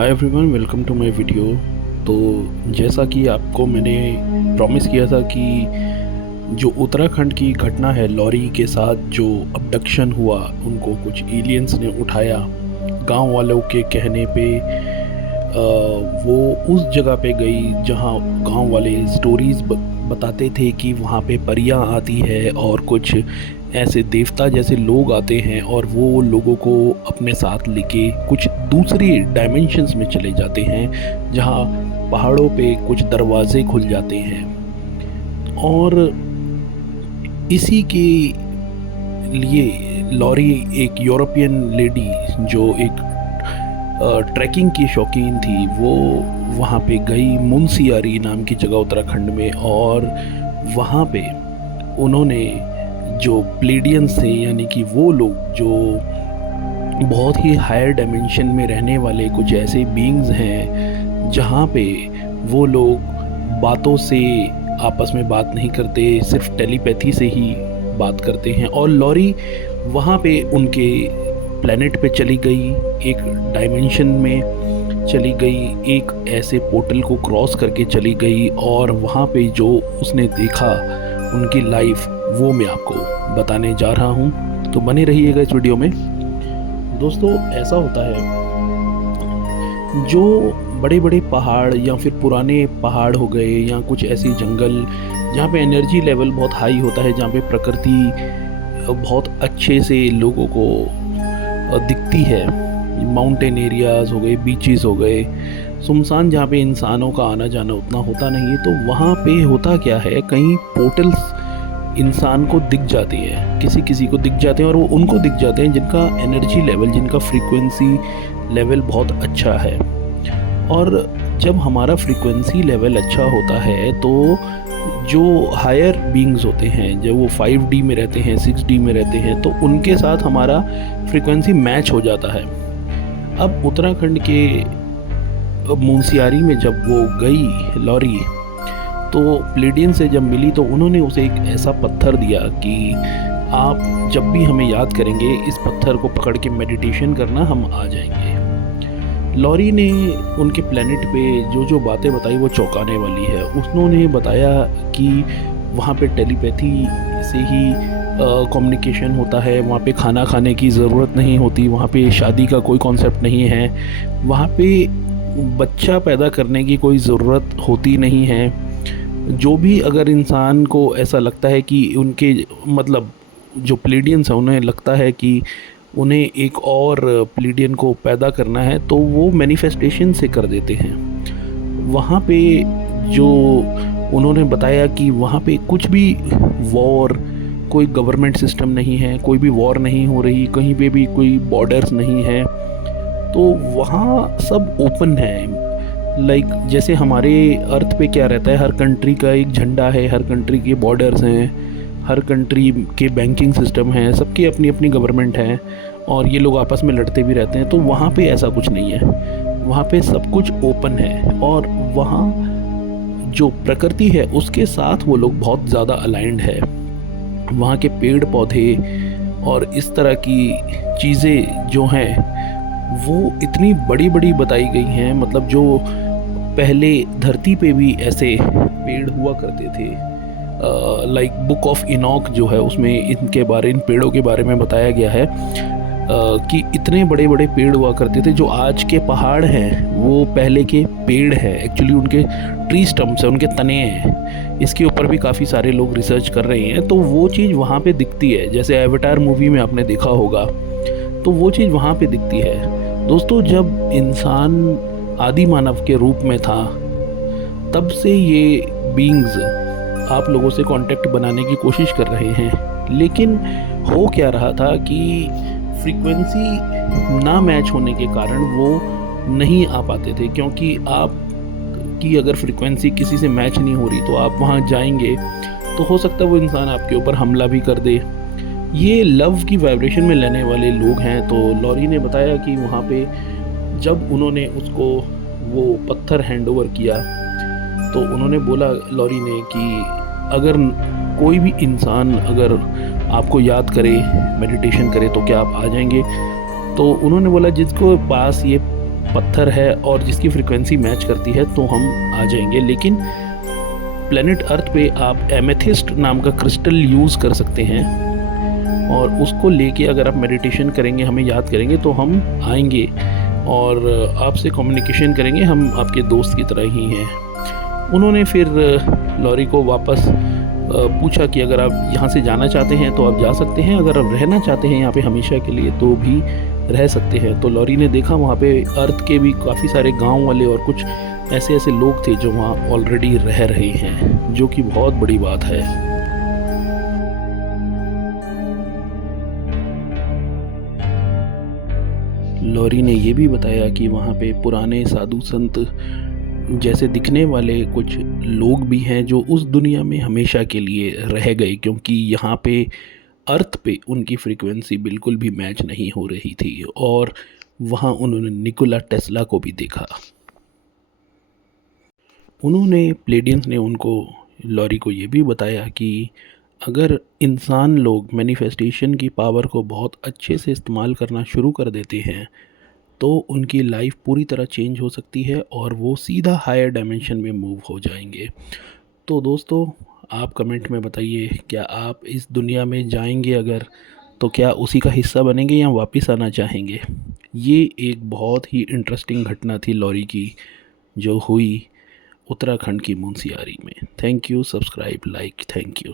Hi everyone, welcome to my video. तो जैसा कि आपको मैंने प्रॉमिस किया था कि जो उत्तराखंड की घटना है लॉरी के साथ जो अबडक्शन हुआ, उनको कुछ एलियंस ने उठाया गांव वालों के कहने पे। वो उस जगह पे गई जहां गांव वाले स्टोरीज़ बताते थे कि वहाँ पे परियां आती है और कुछ ऐसे देवता जैसे लोग आते हैं और वो लोगों को अपने साथ लेके कुछ दूसरी डायमेंशंस में चले जाते हैं, जहाँ पहाड़ों पे कुछ दरवाजे खुल जाते हैं। और इसी के लिए लॉरी, एक यूरोपियन लेडी जो एक ट्रैकिंग की शौकीन थी, वो वहाँ पे गई मुनस्यारी नाम की जगह उत्तराखंड में। और वहाँ पे उन्होंने जो प्लेडियंस थे, यानी कि वो लोग जो बहुत ही हायर डायमेंशन में रहने वाले कुछ ऐसे बीइंग्स हैं, जहाँ पे वो लोग बातों से आपस में बात नहीं करते, सिर्फ टेलीपैथी से ही बात करते हैं। और लॉरी वहाँ पे उनके प्लेनेट पे चली गई, एक डायमेंशन में चली गई, एक ऐसे पोर्टल को क्रॉस करके चली गई। और वहाँ पे जो उसने देखा उनकी लाइफ, वो मैं आपको बताने जा रहा हूँ, तो बने रहिएगा इस वीडियो में। दोस्तों, ऐसा होता है, जो बड़े बड़े पहाड़ या फिर पुराने पहाड़ हो गए या कुछ ऐसे जंगल जहाँ पे एनर्जी लेवल बहुत हाई होता है, जहाँ पे प्रकृति बहुत अच्छे से लोगों को दिखती है, माउंटेन एरियाज़ हो गए, बीचेस हो गए, सुनसान जहाँ पे इंसानों का आना जाना उतना होता नहीं है, तो वहाँ पे होता क्या है, कहीं पोर्टल्स इंसान को दिख जाती है, किसी किसी को दिख जाते हैं। और वो उनको दिख जाते हैं जिनका एनर्जी लेवल, जिनका फ्रीक्वेंसी लेवल बहुत अच्छा है। और जब हमारा फ्रीक्वेंसी लेवल अच्छा होता है, तो जो हायर बीइंग्स होते हैं, जब वो 5D में रहते हैं, 6D में रहते हैं, तो उनके साथ हमारा फ्रीक्वेंसी मैच हो जाता है। अब उत्तराखंड के मुनस्यारी में जब वो गई लॉरी, तो प्लेडियन से जब मिली तो उन्होंने उसे एक ऐसा पत्थर दिया कि आप जब भी हमें याद करेंगे, इस पत्थर को पकड़ के मेडिटेशन करना, हम आ जाएंगे। लॉरी ने उनके प्लेनेट पे जो जो बातें बताई वो चौंकाने वाली है। उन्होंने बताया कि वहाँ पे टेलीपैथी से ही कम्युनिकेशन होता है, वहाँ पे खाना खाने की ज़रूरत नहीं होती, वहाँ पे शादी का कोई कॉन्सेप्ट नहीं है, वहाँ पे बच्चा पैदा करने की कोई ज़रूरत होती नहीं है। जो भी अगर इंसान को ऐसा लगता है कि उनके मतलब जो प्लेडियंस हैं, उन्हें लगता है कि उन्हें एक और प्लेडियन को पैदा करना है, तो वो मैनिफेस्टेशन से कर देते हैं। वहाँ पे जो उन्होंने बताया कि वहाँ पे कुछ भी वॉर, कोई गवर्नमेंट सिस्टम नहीं है, कोई भी वॉर नहीं हो रही, कहीं पे भी कोई बॉर्डर्स नहीं है, तो वहाँ सब ओपन है। लाइक जैसे हमारे अर्थ पे क्या रहता है, हर कंट्री का एक झंडा है, हर कंट्री के बॉर्डर्स हैं, हर कंट्री के बैंकिंग सिस्टम है, सबकी अपनी अपनी गवर्नमेंट है, और ये लोग आपस में लड़ते भी रहते हैं। तो वहाँ पे ऐसा कुछ नहीं है, वहाँ पे सब कुछ ओपन है। और वहाँ जो प्रकृति है उसके साथ वो लोग बहुत ज़्यादा अलाइंड है। वहाँ के पेड़ पौधे और इस तरह की चीज़ें जो हैं, वो इतनी बड़ी बड़ी बताई गई हैं। मतलब जो पहले धरती पे भी ऐसे पेड़ हुआ करते थे, लाइक बुक ऑफ इनॉक जो है, उसमें इन पेड़ों के बारे में बताया गया है कि इतने बड़े बड़े पेड़ हुआ करते थे। जो आज के पहाड़ हैं वो पहले के पेड़ हैं, एक्चुअली उनके ट्री स्टम्प्स हैं, उनके तने हैं। इसके ऊपर भी काफ़ी सारे लोग रिसर्च कर रहे हैं। तो वो चीज़ वहाँ पे दिखती है, जैसे एवेटार मूवी में आपने देखा होगा, तो वो चीज़ वहाँ पे दिखती है। दोस्तों, जब इंसान आदि मानव के रूप में था, तब से ये बीइंग्स आप लोगों से कांटेक्ट बनाने की कोशिश कर रहे हैं। लेकिन हो क्या रहा था कि फ्रीक्वेंसी ना मैच होने के कारण वो नहीं आ पाते थे, क्योंकि आपकी अगर फ्रीक्वेंसी किसी से मैच नहीं हो रही, तो आप वहाँ जाएंगे तो हो सकता है वो इंसान आपके ऊपर हमला भी कर दे। ये लव की वाइब्रेशन में लेने वाले लोग हैं। तो लॉरी ने बताया कि वहाँ पे जब उन्होंने उसको वो पत्थर हैंड ओवर किया, तो उन्होंने बोला, लॉरी ने, कि अगर कोई भी इंसान अगर आपको याद करे, मेडिटेशन करे, तो क्या आप आ जाएंगे? तो उन्होंने बोला, जिसको पास ये पत्थर है और जिसकी फ्रीक्वेंसी मैच करती है तो हम आ जाएंगे। लेकिन प्लेनेट अर्थ पे आप एमेथिस्ट नाम का क्रिस्टल यूज़ कर सकते हैं और उसको लेके अगर आप मेडिटेशन करेंगे, हमें याद करेंगे तो हम आएंगे और आपसे कम्युनिकेशन करेंगे, हम आपके दोस्त की तरह ही हैं। उन्होंने फिर लॉरी को वापस पूछा कि अगर आप यहाँ से जाना चाहते हैं तो आप जा सकते हैं, अगर आप रहना चाहते हैं यहाँ पे हमेशा के लिए तो भी रह सकते हैं। तो लॉरी ने देखा वहाँ पे अर्थ के भी काफ़ी सारे गांव वाले और कुछ ऐसे ऐसे लोग थे जो वहाँ ऑलरेडी रह रहे हैं, जो कि बहुत बड़ी बात है। लॉरी ने ये भी बताया कि वहाँ पे पुराने साधु संत जैसे दिखने वाले कुछ लोग भी हैं जो उस दुनिया में हमेशा के लिए रह गए, क्योंकि यहाँ पे अर्थ पे उनकी फ्रीक्वेंसी बिल्कुल भी मैच नहीं हो रही थी। और वहाँ उन्होंने निकोला टेस्ला को भी देखा। उन्होंने प्लेडियंस ने उनको लॉरी को ये भी बताया कि अगर इंसान लोग मैनिफेस्टेशन की पावर को बहुत अच्छे से इस्तेमाल करना शुरू कर देते हैं तो उनकी लाइफ पूरी तरह चेंज हो सकती है और वो सीधा हायर डायमेंशन में मूव हो जाएंगे। तो दोस्तों, आप कमेंट में बताइए, क्या आप इस दुनिया में जाएंगे अगर, तो क्या उसी का हिस्सा बनेंगे या वापस आना चाहेंगे। ये एक बहुत ही इंटरेस्टिंग घटना थी लॉरी की जो हुई उत्तराखंड की मुनस्यारी में। Thank you, subscribe, like, thank you.